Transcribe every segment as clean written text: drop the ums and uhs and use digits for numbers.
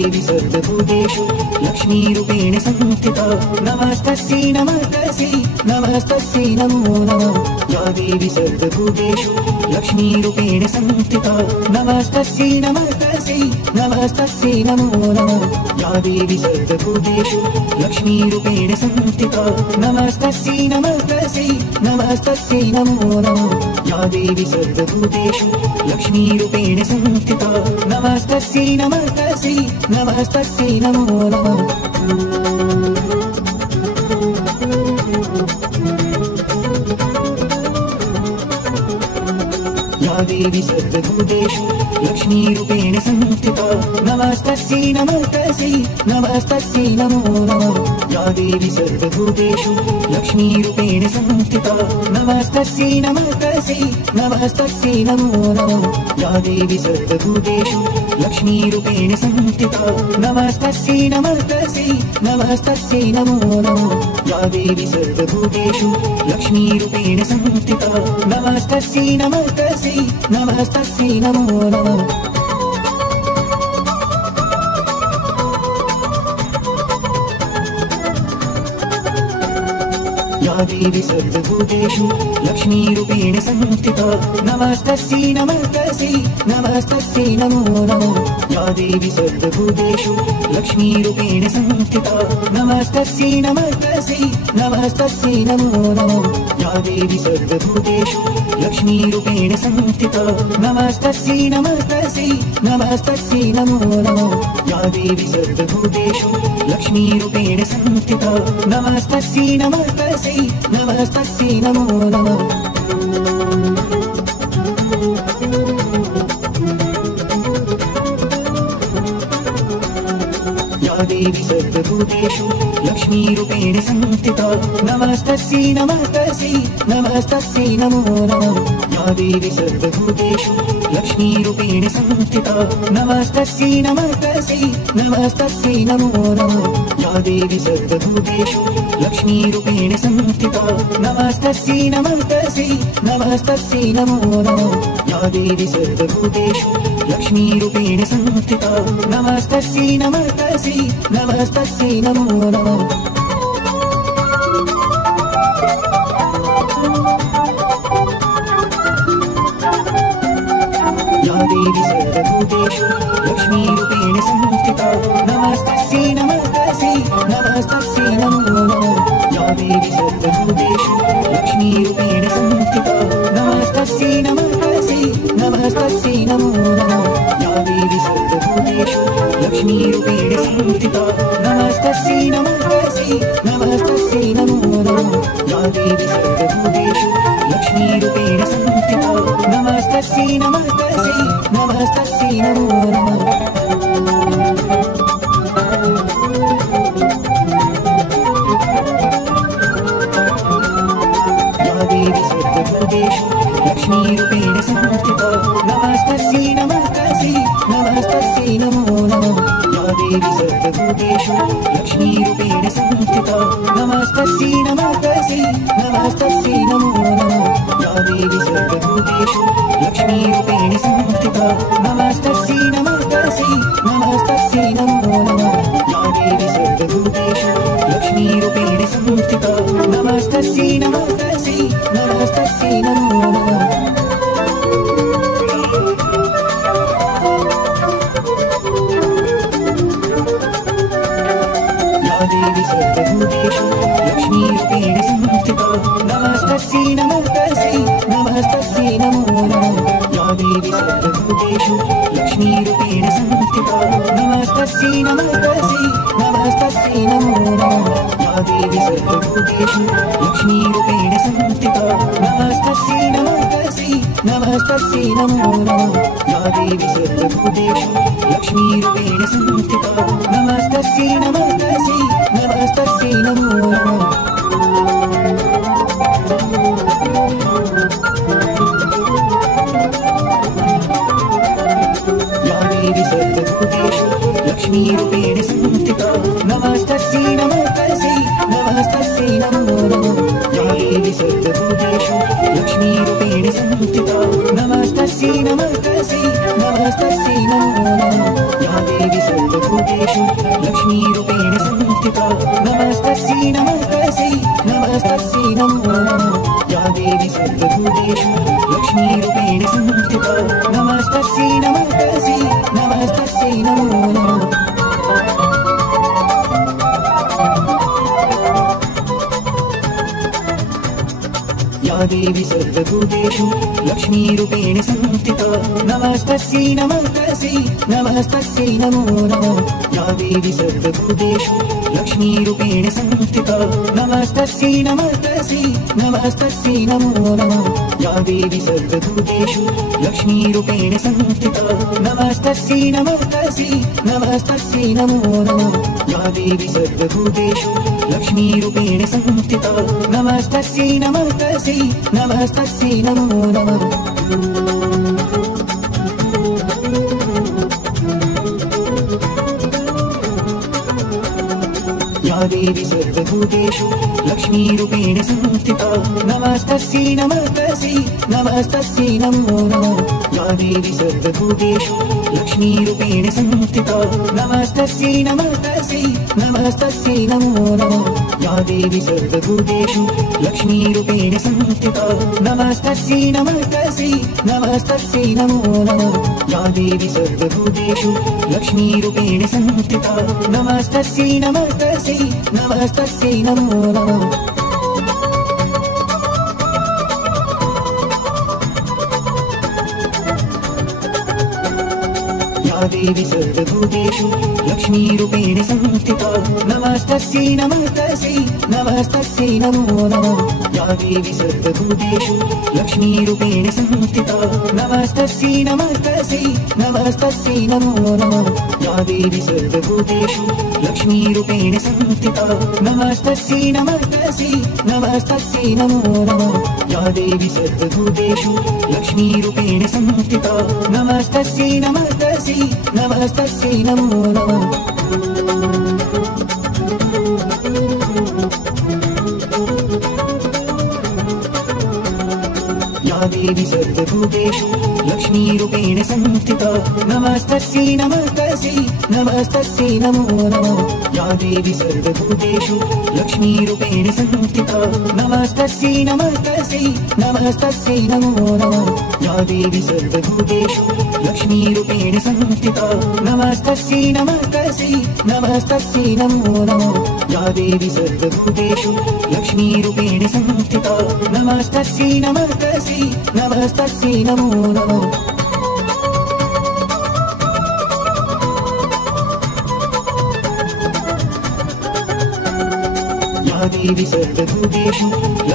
देवी सर्वभूतेषु लक्ष्मीरूपेण संस्थिता नमस्तस्यै नमस्तस्यै नमस्तस्यै नमो नमः। या देवी सर्वभूतेषु लक्ष्मीरूपेण संस्थिता नमस्तस्यै नमस्तस्यै नमस्तस्यै नमो नमः। या देवी सर्वभूतेषु लक्ष्मीरूपेण संस्थिता नमस्तस्यै नमस्तस्यै नमस्तस्यै नमो नमः। या देवी सर्वभूतेषु लक्ष्मीरूपेण संस्थिता नमस्तस्यै नमस्तस्यै नमस्तस्यै नमो नमः। या देवी सर्वभूतेषु लक्ष्मीरूपेण संस्थिता नमस्तस्यै नमस्तस्यै नमस्तस्यै नमो नमः। या देवी सर्वभूतेषु लक्ष्मीरूपेण संस्थिता नमस्तस्यै नमस्तस्यै नमस्तस्यै नमो नमः। या देवी सर्वभूतेषु लक्ष्मीरूपेण संस्थिता नमस्तस्यै नमस्तस्यै नमस्तस्यै नमो नमः। या देवी सर्वभूतेषु लक्ष्मीरूपेण संस्थिता नमस्तस्यै नमस्तस्यै नमस्तस्यै नमो नमः। या देवी सर्वभूतेषु लक्ष्मीरूपेण संस्थिता नमस्तस्यै नमस्तस्यै नमस्तस्यै नमो नमः। या देवी सर्वभूतेषु लक्ष्मीरूपेण संस्थिता नमस्तस्यै नमस्तस्यै नमस्तस्यै नमो नमः। या देवी सर्वभूतेषु लक्ष्मीरूपेण संस्थिता नमस्तस्यै नमस्तस्यै नमस्तस्यै नमो नमः। या देवी सर्वभूतेषु लक्ष्मीरूपेण संस्थिता नमस्तस्यै नमस्तस्यै नमस्तस्यै नमो नमः। या देवी सर्वभूतेषु लक्ष्मीरूपेण संस्थिता नमस्तस्यै नमस्तस्यै नमस्तस्यै नमो नमः। या देवी सर्वभूतेषु लक्ष्मीरूपेण संस्थिता नमस्तस्यै नमस्तस्यै नमस्तस्यै नमो नमः। या देवी सर्वभूतेषु लक्ष्मीरूपेण संस्थिता नमस्तस्यै नमस्तस्यै नमस्तस्यै नमो नमः। या देवी सर्वभूतेषु लक्ष्मीरूपेण संस्थिता नमस्तस्यै नमस्तस्यै नमस्तस्यै नमो नमः। या देवी सर्वभूतेषु लक्ष्मीरूपेण संस्थिता नमस्तस्यै नमस्तस्यै नमस्तस्यै नमो नमः। या देवी सर्वभूतेषु लक्ष्मीरूपेण संस्थिता नमस्तस्यै नमस्तस्यै नमस्तस्यै नमो नमः। या देवी सर्वभूतेषु लक्ष्मीरूपेण संस्थिता नमस्तस्यै नमस्तस्यै नमस्तस्यै नमो नमः। या देवी सर्वभूतेषु लक्ष्मीरूपेण संस्थिता नमस्तस्यै नमस्तस्यै नमस्तस्यै नमो नमः। या देवी सर्वभूतेषु लक्ष्मीरूपेण संस्थिता नमस्तस्यै नमस्तस्यै नमस्तस्यै नमो नमः। या देवी सर्वभूतेषु लक्ष्मीरूपेण संस्थिता नमस्तस्यै नमस्तस्यै नमस्तस्यै नमो नमः। या देवी सर्वभूतेषु लक्ष्मीरूपेण संस्थिता नमस्तस्यै नमस्तस्यै नमस्तस्यै नमो नमः। या देवी सर्वभूतेषु लक्ष्मीरूपेण संस्थिता नमस्तस्यै नमस्तस्यै नमस्तस्यै नमो नमः। या देवी सर्वभूतेषु लक्ष्मीरूपेण संस्थिता नमस्तस्यै नमस्तस्यै नमस्तस्यै नमो नमः। या देवी सर्वभूतेषु लक्ष्मीरूपेण संस्थिता नमस्तस्यै नमस्तस्यै नमस्तस्यै नमो नमः। या देवी सर्वभूतेषु लक्ष्मीरूपेण संस्थिता नमस्तस्यै नमस्तस्यै नमस्तस्यै नमो नमः। या देवी सर्वभूतेषु लक्ष्मीरूपेण संस्थिता नमस्तस्यै नमस्तस्यै नमस्तस्यै नमो नमः। या देवी सर्वभूतेषु लक्ष्मीरूपेण संस्थिता नमस्तस्यै नमस्तस्यै नमस्तस्यै नमो नमः। या देवी सर्वभूतेषु लक्ष्मीरूपेण संस्थिता नमस्तस्यै नमस्तस्यै नमस्तस्यै नमो नमः। या देवी सर्वभूतेषु नमस्तस्यै नमस्तस्यै नमस्तस्यै नमो नमः या देवी सर्वभूतेषु लक्ष्मीरूपेण संस्थिता नमस्तस्यै नमस्तस्यै नमस्तस्यै नमो नमः या देवी सर्वभूतेषु लक्ष्मीरूपेण संस्थिता नमस्तस्यै नमस्तस्यै नमस्तस्यै नमो नमः या देवी सर्वभूतेषु लक्ष्मीरूपेण संस्थिता नमस्तस्यै नमस्तस्यै नमस्तस्यै नमो नमः या देवी सर्वभूतेषु लक्ष्मीरूपेण संस्थिता नमस्तस्यै नमस्तस्यै नमस्तस्यै नमो नमः या देवी सर्वभूतेषु लक्ष्मीरूपेण संस्थिता नमस्तस्यै नमस्तस्यै नमस्तस्यै नमो नमः या देवी सर्वभूतेषु लक्ष्मीरूपेण संस्थिता नमस्तस्यै नमस्तस्यै नमस्तस्यै नमो नमः या देवी सर्वभूतेषु लक्ष्मीरूपेण संस्थिता नमस्तस्यै नमस्तस्यै नमस्तस्यै नमो नमः या देवी सर्वभूतेषु लक्ष्मीरूपेण संस्थिता नमस्तस्यै नमस्तस्यै नमस्तस्यै नमो नमः या देवी सर्वभूतेषु लक्ष्मीरूपेण संस्थिता नमस्तस्यै नमस्तस्यै नमस्तस्यै नमो नमः या देवी सर्वभूतेषु लक्ष्मीरूपेण संस्थिता नमस्तस्यै नमस्तस्यै नमस्तस्यै नमो नमः या देवी सर्वभूतेषु लक्ष्मीरूपेण संस्थिता नमस्तस्यै नमस्तस्यै नमस्तस्यै नमो नमः या देवी सर्वभूतेषु लक्ष्मीरूपेण संस्थिता नमस्तस्यै नमस्तस्यै नमस्तस्यै नमो नमः या देवी सर्वभूतेषु लक्ष्मीरूपेण संस्थिता नमस्तस्यै नमस्तस्यै नमस्तस्यै नमो नमः या देवी सर्वभूतेषु लक्ष्मीरूपेण संस्थिता नमस्तस्यै नमस्तस्यै नमस्तस्यै नमो नमः या देवी सर्वभूतेषु लक्ष्मीरूपेण संस्थिता नमस्तस्यै नमस्तस्यै नमस्तस्यै नमो नमः या देवी सर्वभूतेषु लक्ष्मीरूपेण संस्थिता नमस्तस्यै नमस्तस्यै नमस्तस्यै नमो नमः या देवी सर्वभूतेषु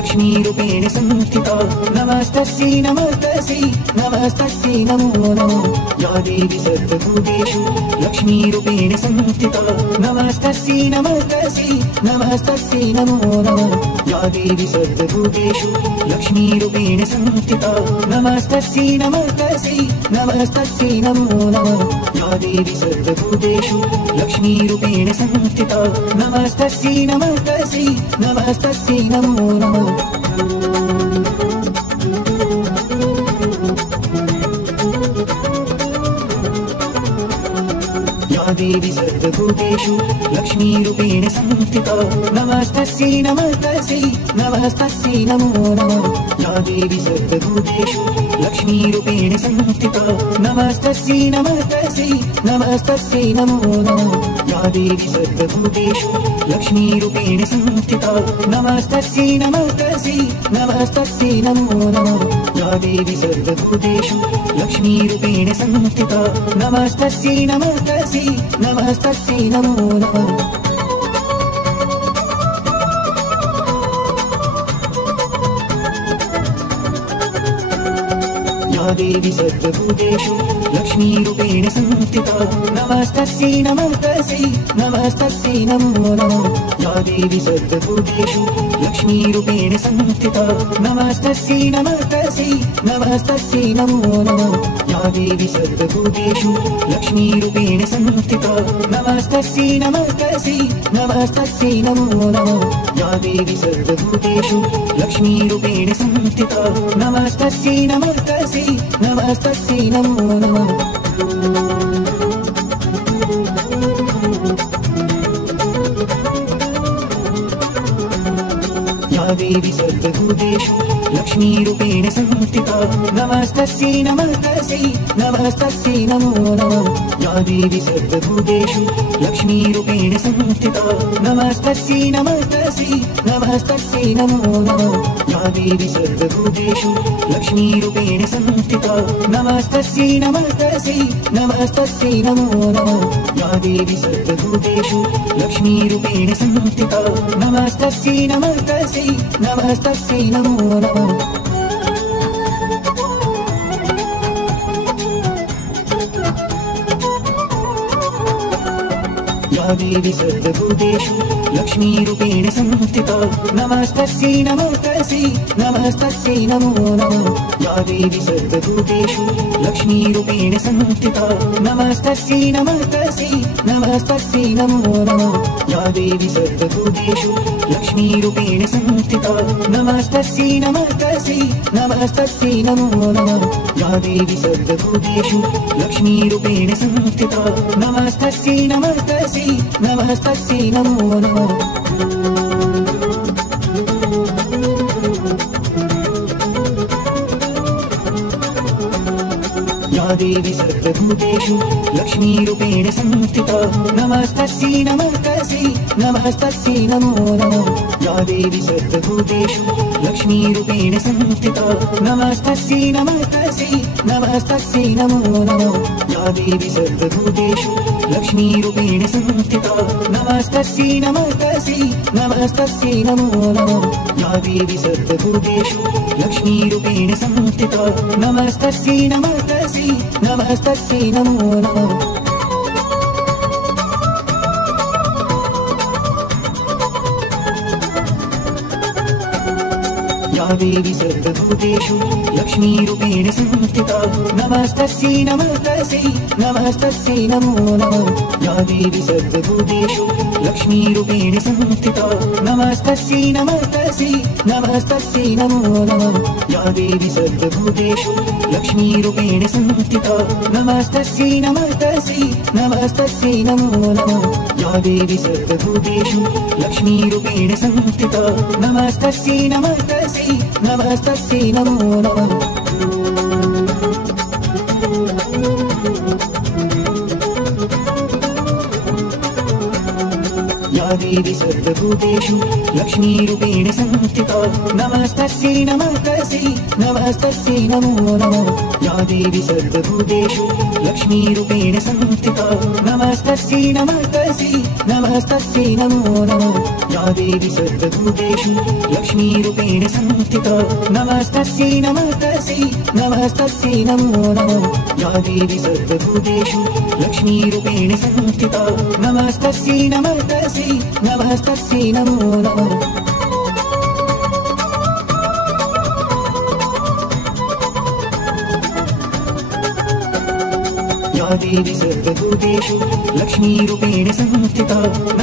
लक्ष्मीरूपेण संस्थिता नमस्तस्यै नमस्तस्यै नमस्तस्यै नमो नमः या देवी सर्वभूतेषु लक्ष्मीरूपेण संस्थिता नमस्तस्यै नमस्तस्यै नमस्तस्यै नमो नमः या देवी सर्वभूतेषु लक्ष्मीरूपेण संस्थिता नमस्तस्यै नमस्तस्यै नमस्तस्यै नमो नमः या देवी सर्वभूतेषु लक्ष्मीरूपेण संस्थिता नमस्तस्यै नमस्तस्यै नमस्तस्यै नमो नमः या देवी सर्वभूतेषु लक्ष्मीरूपेण संस्थिता नमस्तस्यै नमस्तस्यै नमस्तस्यै नमो नमः या देवी सर्वभूतेषु लक्ष्मीरूपेण संस्थिता नमस्तस्यै नमस्तस्यै नमस्तस्यै नमो नमः या देवी सर्वभूतेषु लक्ष्मीरूपेण संस्थिता नमस्तस्यै नमस्तस्यै नमस्तस्यै नमो नमः या देवी सर्वभूतेषु लक्ष्मीरूपेण संस्थिता नमस्तस्यै नमस्तस्यै नमस्तस्यै नमो नमः या देवी सर्वभूतेषु लक्ष्मीरूपेण संस्थिता नमस्तस्यै नमस्तस्यै नमस्तस्यै नमो नमः या देवी सर्वभूतेषु लक्ष्मीरूपेण संस्थिता नमस्तस्यै नमस्तस्यै नमस्तस्यै नमो नमः या देवी सर्वभूतेषु लक्ष्मीरूपेण संस्थिता नमस्तस्यै नमस्तस्यै नमस्तस्यै नमो नमः या देवी सर्वभूतेषु लक्ष्मीरूपेण संस्थिता नमस्तस्यै नमस्तस्यै नमस्तस्यै नमो नमः या देवी सर्वभूतेषु लक्ष्मीरूपेण संस्थिता नमस्तस्यै नमस्तस्यै नमस्तस्यै नमो नमः या देवी सर्वभूतेषु लक्ष्मीरूपेण संस्थिता नमस्तस्यै नमस्तस्यै नमस्तस्यै नमो नमः या देवी सर्वभूतेषु लक्ष्मीरूपेण संस्थिता नमस्तस्यै नमस्तस्यै नमस्तस्यै नमो नमः या देवी सर्वभूतेषु लक्ष्मीरूपेण संस्थिता नमस्तस्यै नमस्तस्यै नमस्तस्यै नमो नमः या देवी सर्वभूतेषु लक्ष्मीरूपेण संस्थिता नमस्तस्यै नमस्तस्यै नमस्तस्यै नमो नमः या देवी सर्वभूतेषु लक्ष्मीरूपेण संस्थिता नमस्तस्यै नमस्तस्यै नमस्तस्यै नमो नमः या देवी सर्वभूतेषु लक्ष्मीरूपेण संस्थिता नमस्तस्यै नमस्तस्यै नमस्तस्यै नमो नमः या देवी सर्वभूतेषु लक्ष्मीरूपेण संस्थिता नमस्तस्यै नमस्तस्यै नमस्तस्यै नमो नमः या देवी सर्वभूतेषु लक्ष्मीरूपेण संस्थिता नमस्तस्यै नमस्तस्यै नमस्तस्यै नमो नमः या देवी सर्वभूतेषु लक्ष्मीरूपेण संस्थिता नमस्तस्यै नमस्तस्यै नमस्तस्यै नमो नमः या देवी सर्वभूतेषु लक्ष्मीरूपेण संस्थिता नमस्तस्यै नमस्तस्यै नमस्तस्यै नमो नमः या देवी सर्वभूतेषु लक्ष्मीरूपेण संस्थिता नमस्तस्यै नमस्तस्यै नमस्तस्यै नमो नमः या देवी सर्वभूतेषु लक्ष्मीरूपेण संस्थिता नमस्तस्यै नमस्तस्यै नमस्तस्यै नमो नमः या देवी सर्वभूतेषु लक्ष्मीरूपेण संस्थिता नमस्तस्यै नमस्तस्यै नमस्तस्यै नमो नमः या देवी सर्वभूतेषु लक्ष्मीरूपेण संस्थिता नमस्तस्यै नमस्तस्यै नमस्तस्यै नमो नमः या देवी सर्वभूतेषु लक्ष्मीरूपेण संस्थिता नमस्तस्यै नमस्तस्यै नमस्तस्यै नमो नमः या देवी सर्वभूतेषु लक्ष्मीरूपेण संस्थिता नमस्तस्यै नमस्तस्यै नमस्तस्यै नमो नमः या देवी सर्वभूतेषु लक्ष्मीरूपेण संस्थिता नमस्तस्यै नमस्तस्यै नमस्तस्यै नमो नमः या देवी सर्वभूतेषु लक्ष्मीरूपेण संस्थिता नमस्तस्यै नमस्तस्यै नमस्तस्यै नमो नमः या देवी सर्वभूतेषु लक्ष्मीरूपेण संस्थिता नमस्तस्यै नमस्तस्यै नमस्तस्यै नमो नमः या देवी सर्वभूतेषु लक्ष्मीरूपेण संस्थिता नमस्तस्यै नमस्तस्यै नमस्तस्यै नमो नमः या देवी सर्वभूतेषु लक्ष्मीरूपेण संस्थिता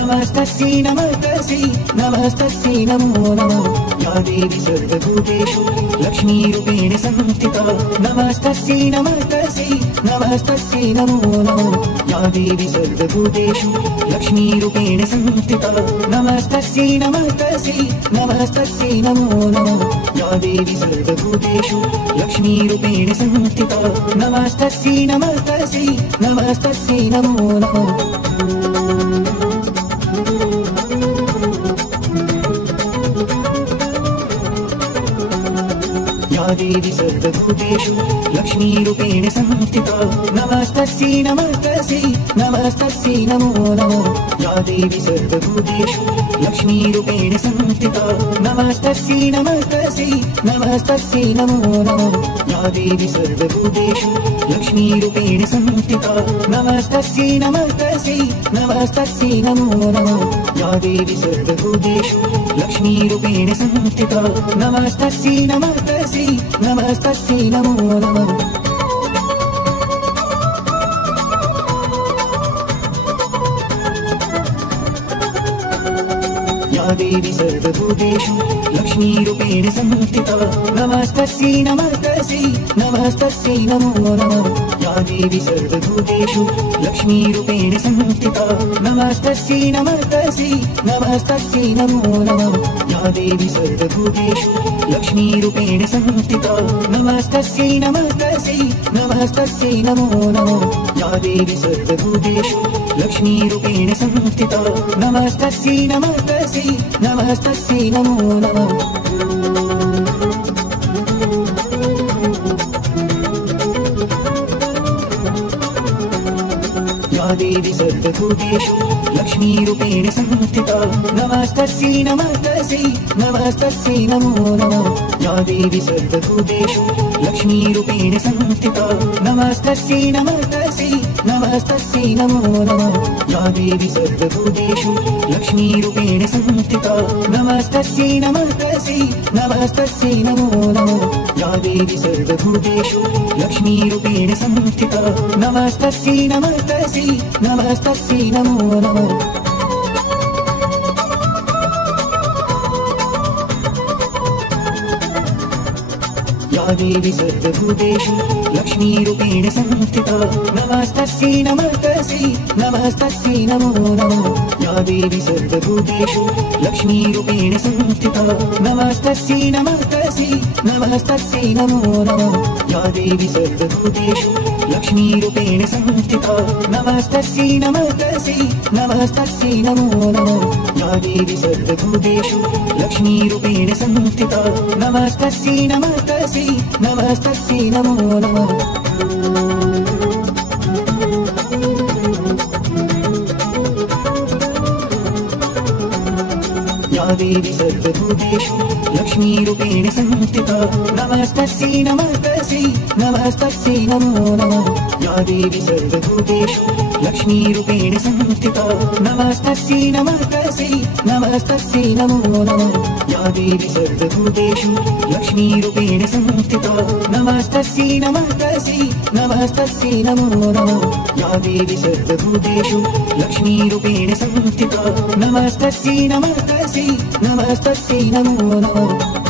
नमस्तस्यै नमस्तस्यै नमस्तस्यै नमो नमः या देवी सर्वभूतेषु लक्ष्मीरूपेण संस्थिता नमस्तस्यै नमस्तस्यै नमस्तस्यै नमो नमः या देवी सर्वभूतेषु लक्ष्मीरूपेण संस्थिता नमस्तस्यै नमस्तस्यै नमस्तस्यै नमो नमः या देवी सर्वभूतेषु लक्ष्मीरूपेण संस्थिता नमस्तस्यै नमस्तस्यै नमस्तस्यै नमो नमः या देवी सर्वभूतेषु लक्ष्मीरूपेण संस्थिता नमस्तस्यै नमस्तस्यै नमस्तस्यै नमो नमः या देवी सर्वभूतेषु लक्ष्मीरूपेण संस्थिता नमस्तस्यै नमस्तस्यै नमस्तस्यै नमो नमः या देवी सर्वभूतेषु लक्ष्मीरूपेण संस्थिता नमस्तस्यै नमस्तस्यै नमस्तस्यै नमो नमः या देवी सर्वभूतेषु लक्ष्मीरूपेण संस्थिता नमस्तस्यै नमस्तस्यै नमस्तस्यै नमो नमः या देवी सर्वभूतेषु लक्ष्मीरूपेण संस्थिता नमस्तस्यै नमस्तस्यै नमस्तस्यै नमो नमः या देवी सर्वभूतेषु लक्ष्मीरूपेण संस्थिता नमस्तस्यै नमस्तस्यै नमस्तस्यै नमो नमः या देवी सर्वभूतेषु लक्ष्मीरूपेण संस्थिता नमस्तस्यै नमस्तस्यै नमस्तस्यै नमो नमः या देवी सर्वभूतेषु लक्ष्मीरूपेण संस्थिता नमस्तस्यै नमस्तस्यै नमस्तस्यै नमो नमः या देवी सर्वभूतेषु लक्ष्मीरूपेण संस्थिता नमस्तस्यै नमस्तस्यै नमस्तस्यै नमो नमः या देवी सर्वभूतेषु लक्ष्मीरूपेण संस्थिता नमस्तस्यै नमस्तस्यै नमस्तस्यै नमो नमः या देवी सर्वभूतेषु लक्ष्मीरूपेण संस्थिता नमस्तस्यै नमस्तस्यै नमस्तस्यै नमो नमः या देवी सर्वभूतेषु लक्ष्मीरूपेण संस्थिता नमस्तस्यै नमस्तस्यै नमस्तस्यै नमो नमः या देवी सर्वभूतेषु लक्ष्मीरूपेण संस्थिता नमस्तस्यै नमस्तस्यै नमस्तस्यै नमो नमः या देवी सर्वभूतेषु लक्ष्मीरूपेण संस्थिता नमस्तस्यै नमस्तस्यै नमस्तस्यै नमो नमः या देवी सर्वभूतेषु लक्ष्मीरूपेण संस्थिता नमस्तस्यै नमस्तस्यै नमस्तस्यै नमो नमः या देवी सर्वभूतेषु लक्ष्मीरूपेण संस्थिता नमस्तस्यै नमस्तस्यै नमस्तस्यै नमो नमः या देवी सर्वभूतेषु लक्ष्मीरूपेण संस्थिता नमस्तस्यै नमस्तस्यै नमस्तस्यै नमो नमः या देवी सर्वभूतेषु लक्ष्मीरूपेण संस्थिता नमस्तस्यै नमस्तस्यै नमस्तस्यै नमो नमः या देवी सर्वभूतेषु लक्ष्मीरूपेण संस्थिता नमस्तस्यै नमस्तस्यै नमस्तस्यै नमो नमः या देवी सर्वभूतेषु लक्ष्मीरूपेण संस्थिता नमस्तस्यै नमस्तस्यै नमस्तस्यै नमो नमः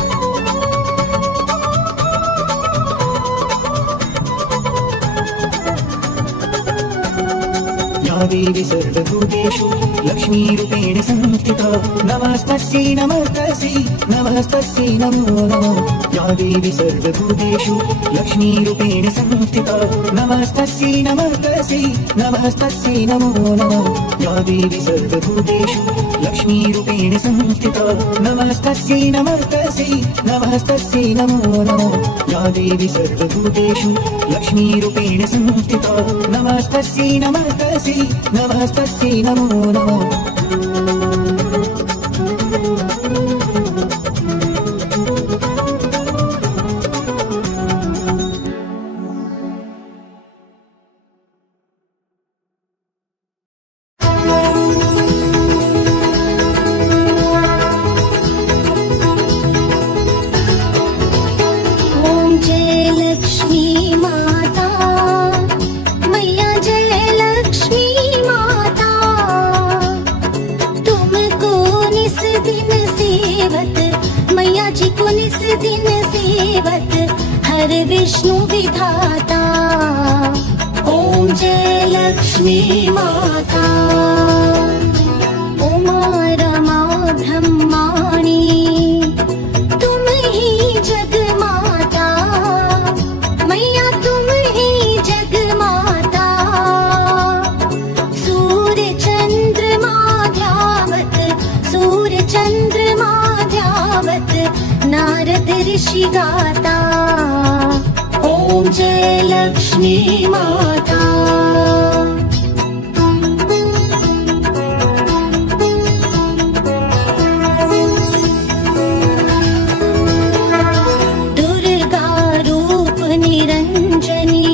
या देवी सर्वभूतेषु लक्ष्मीरूपेण संस्थिता नमस्तस्यै नमस्तस्यै नमस्तस्यै नमो नमः या देवी सर्वभूतेषु लक्ष्मीरूपेण संस्थिता नमस्तस्यै नमस्तस्यै नमस्तस्यै नमो नमः या देवी सर्वभूतेषु लक्ष्मीरूपेण संस्थिता नमस्तस्यै नमस्तस्यै नमस्तस्यै नमो नमः या देवी सर्वभूतेषु लक्ष्मीरूपेण संस्थिता नमस्तस्यै नमस्तस्यै नमस्तस्यै नमो नमः विष्णु विधाता ओम जय लक्ष्मी माता उमा रमा ब्रह्माणी तुम ही जग माता मैया तुम ही जग माता सूर्य चंद्रमा ध्यावत नारद ऋषि गाता ओम जय लक्ष्मी माता दुर्गा रूप निरंजनी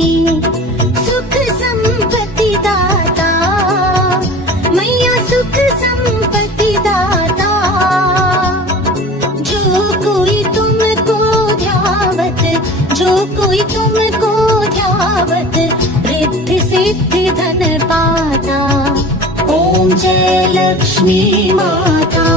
सुख संपत्ति दाता मैया सुख संपत्ति दाता जो कोई तुमको ध्यावत रिद्धि सिद्धि धन पाता ओम जय लक्ष्मी माता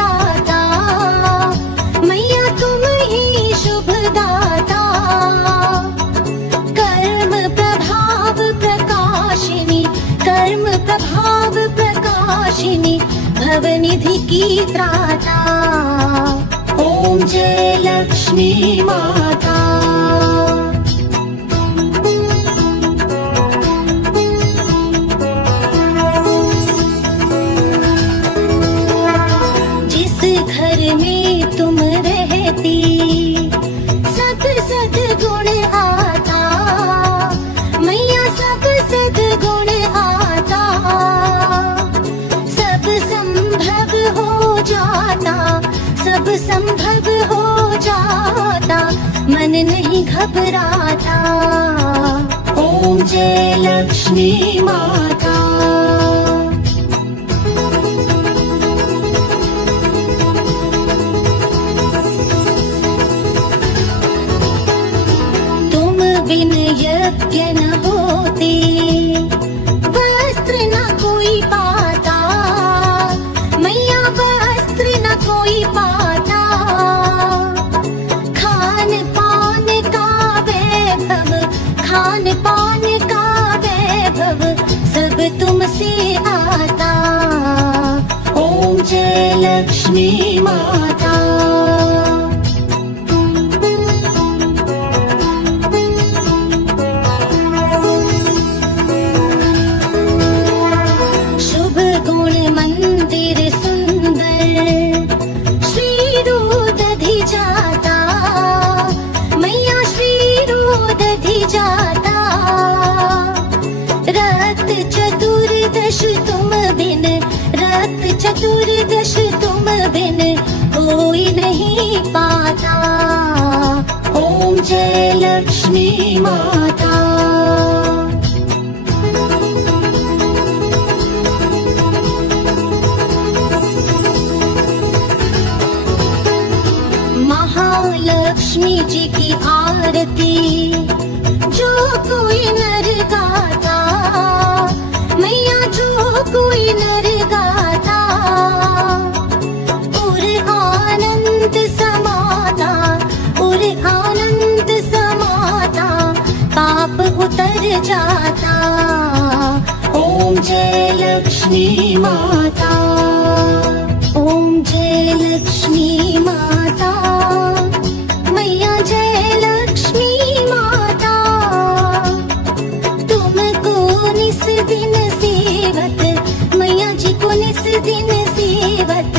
दाता, मैया तुम ही शुभदाता। कर्म प्रभाव प्रकाशिनी, कर्म प्रभाव प्रकाशिनी, भवनिधि की त्राता। ॐ जय लक्ष्मी माता। जिस घर में तुम रहती सब सद्गुण आता, मैया सब सद्गुण आता। सब संभव हो जाता, सब संभव हो जाता, मन नहीं घबराता। ॐ जय लक्ष्मी माता। तुम बिन यज्ञ न होते, वस्त्र न कोई पाता, मैया वस्त्र न कोई पाता। खान पान का वैभव, खान पान का वैभव, सब तुमसे आता। ॐ जय लक्ष्मी माता। शुभ गुण मंदिर सुंदर, श्री रोदधि जाता, मैया श्री रोदधि जाता। रत चतुर्दश तुम बिन, रत चतुर्दश तुम बिन, कोई नहीं पाता। ॐ जय लक्ष्मी माता। महालक्ष्मी जी की आरती जो कोई नर गाता, मैया जो कोई नर गाता। उर आनंद समाता, उर आनंद समाता, पाप उतर जाता। ॐ जय लक्ष्मी माता। ॐ जय लक्ष्मी माता, मैया जय लक्ष्मी माता। तुमको निस दिन सेवत, मैया जी को निस दिन सेवत,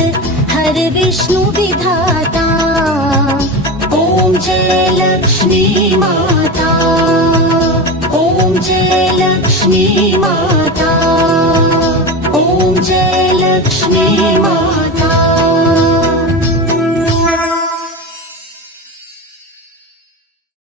हर विष्णु विधाता। ॐ जय लक्ष्मी माता। ॐ जय लक्ष्मी माता। ॐ जय लक्ष्मी माता।